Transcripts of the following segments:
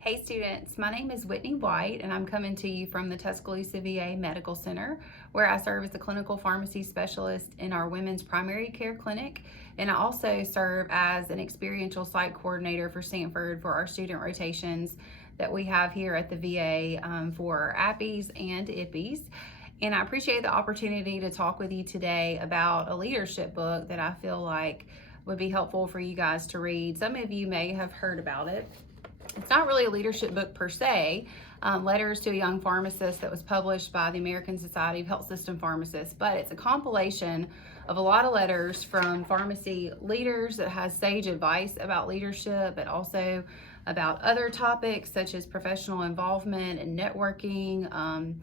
Hey students, my name is Whitney White and I'm coming to you from the Tuscaloosa VA Medical Center, where I serve as a clinical pharmacy specialist in our women's primary care clinic, and I also serve as an experiential site coordinator for Sanford for our student rotations that we have here at the VA for APPEs and IPPEs. And I appreciate the opportunity to talk with you today about a leadership book that I feel like would be helpful for you guys to read. Some of you may have heard about it. It's not really a leadership book per se, Letters to a Young Pharmacist, that was published by the American Society of Health System Pharmacists, but it's a compilation of a lot of letters from pharmacy leaders that has sage advice about leadership, but also about other topics such as professional involvement and networking,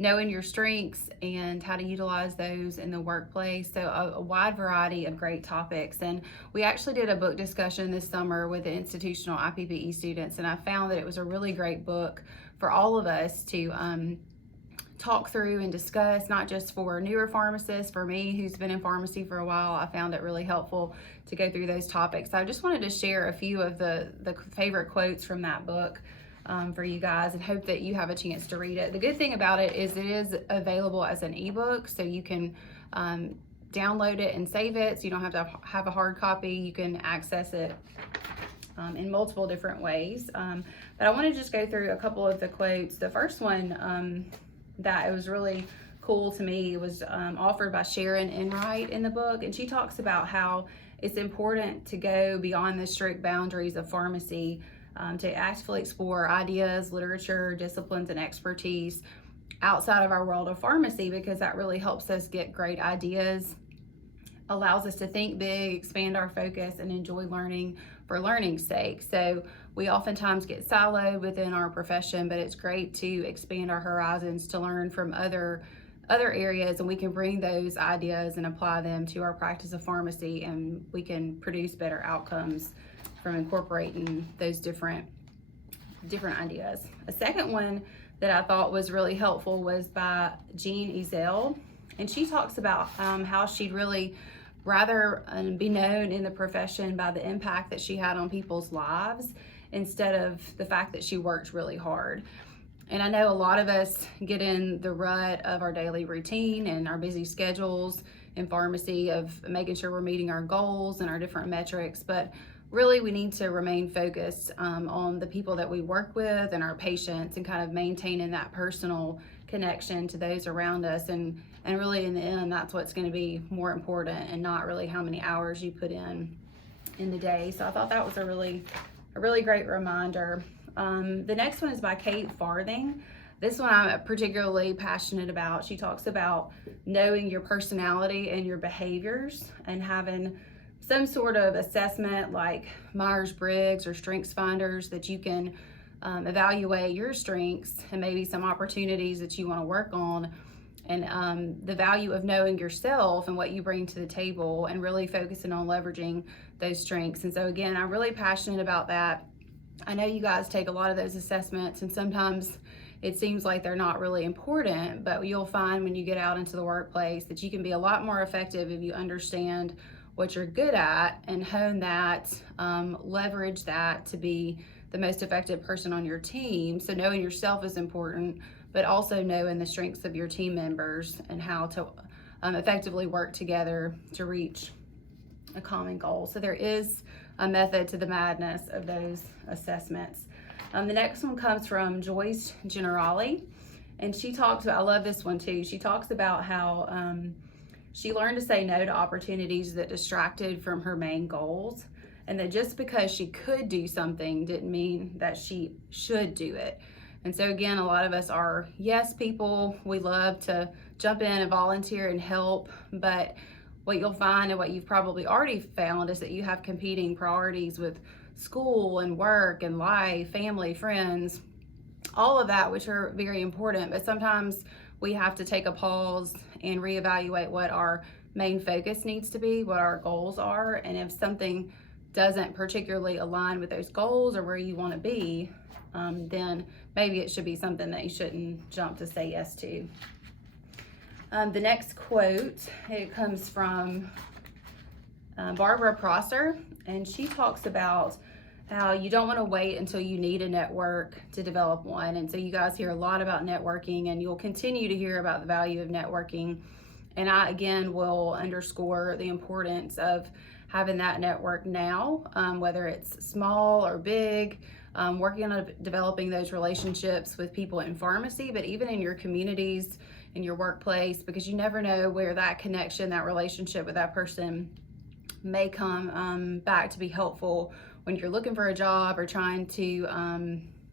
knowing your strengths and how to utilize those in the workplace. So a wide variety of great topics. And we actually did a book discussion this summer with the institutional IPPE students, and I found that it was a really great book for all of us to talk through and discuss, not just for newer pharmacists. For me, who's been in pharmacy for a while, I found it really helpful to go through those topics. So I just wanted to share a few of the favorite quotes from that book for you guys, and hope that you have a chance to read it. The good thing about it is available as an ebook, so you can download it and save it, so you don't have to have a hard copy. You can access it in multiple different ways. But I want to just go through a couple of the quotes. The first one that it was really cool to me was offered by Sharon Enright in the book, and she talks about how it's important to go beyond the strict boundaries of pharmacy, to actively explore ideas, literature, disciplines, and expertise outside of our world of pharmacy, because that really helps us get great ideas, allows us to think big, expand our focus, and enjoy learning for learning's sake. So we oftentimes get siloed within our profession, but it's great to expand our horizons to learn from other areas, and we can bring those ideas and apply them to our practice of pharmacy, and we can produce better outcomes from incorporating those different ideas. A second one that I thought was really helpful was by Jean Ezel, and she talks about how she'd really rather be known in the profession by the impact that she had on people's lives instead of the fact that she worked really hard. And I know a lot of us get in the rut of our daily routine and our busy schedules in pharmacy of making sure we're meeting our goals and our different metrics, but really we need to remain focused on the people that we work with and our patients, and kind of maintaining that personal connection to those around us, and really in the end that's what's going to be more important, and not really how many hours you put in the day. So I thought that was a really great reminder. The next one is by Kate Farthing. This one I'm particularly passionate about. She talks about knowing your personality and your behaviors, and having some sort of assessment like Myers-Briggs or Strengths Finders that you can evaluate your strengths and maybe some opportunities that you want to work on, and the value of knowing yourself and what you bring to the table, and really focusing on leveraging those strengths. And so again, I'm really passionate about that. I know you guys take a lot of those assessments, and sometimes it seems like they're not really important, but you'll find when you get out into the workplace that you can be a lot more effective if you understand what you're good at and hone that, leverage that to be the most effective person on your team. So knowing yourself is important, but also knowing the strengths of your team members and how to effectively work together to reach a common goal. So there is a method to the madness of those assessments. The next one comes from Joyce Generali, and she talks about, I love this one too, she talks about how she learned to say no to opportunities that distracted from her main goals, and that just because she could do something didn't mean that she should do it. And so again, a lot of us are yes people. We love to jump in and volunteer and help, but what you'll find, and what you've probably already found, is that you have competing priorities with school and work and life, family, friends, all of that, which are very important. But sometimes we have to take a pause and reevaluate what our main focus needs to be, what our goals are, and if something doesn't particularly align with those goals or where you want to be, then maybe it should be something that you shouldn't jump to say yes to. The next quote, it comes from Barbara Prosser, and she talks about how you don't want to wait until you need a network to develop one. And so you guys hear a lot about networking, and you'll continue to hear about the value of networking. And I, again, will underscore the importance of having that network now, whether it's small or big, working on developing those relationships with people in pharmacy, but even in your communities, in your workplace, because you never know where that connection, that relationship with that person may come back to be helpful when you're looking for a job or trying to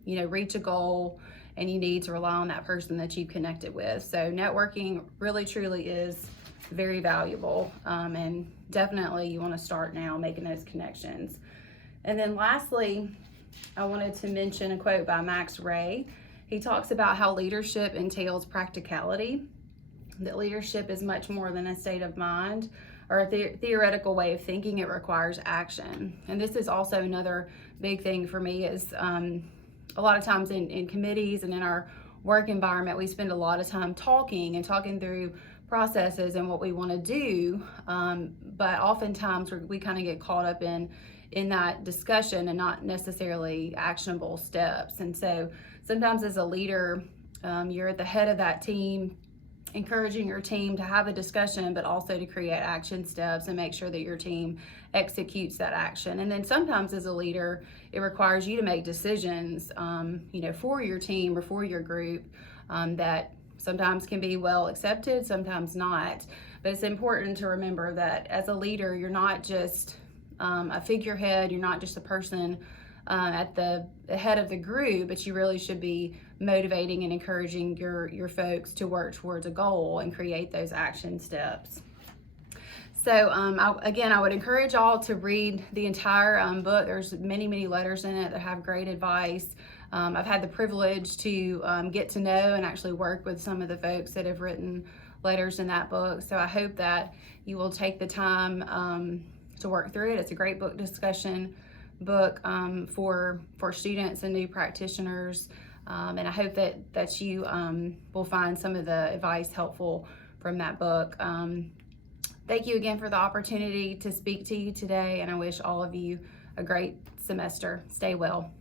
reach a goal, and you need to rely on that person that you've connected with. So networking really truly is very valuable, and definitely you want to start now making those connections. And then lastly, I wanted to mention a quote by Max Ray. He talks about how leadership entails practicality, that leadership is much more than a state of mind or a theoretical way of thinking. It requires action. And this is also another big thing for me is a lot of times in committees and in our work environment, we spend a lot of time talking through processes and what we want to do, but oftentimes we kind of get caught up in that discussion and not necessarily actionable steps. And so sometimes as a leader, you're at the head of that team, encouraging your team to have a discussion, but also to create action steps and make sure that your team executes that action. And then sometimes as a leader, it requires you to make decisions, for your team or for your group, that sometimes can be well accepted, sometimes not. But it's important to remember that as a leader, you're not just a figurehead, you're not just a person at the head of the group, but you really should be motivating and encouraging your folks to work towards a goal and create those action steps. So I would encourage y'all to read the entire book. There's many letters in it that have great advice. I've had the privilege to get to know and actually work with some of the folks that have written letters in that book. So I hope that you will take the time to work through it. It's a great book discussion book for students and new practitioners. And I hope that you will find some of the advice helpful from that book. Thank you again for the opportunity to speak to you today, and I wish all of you a great semester. Stay well.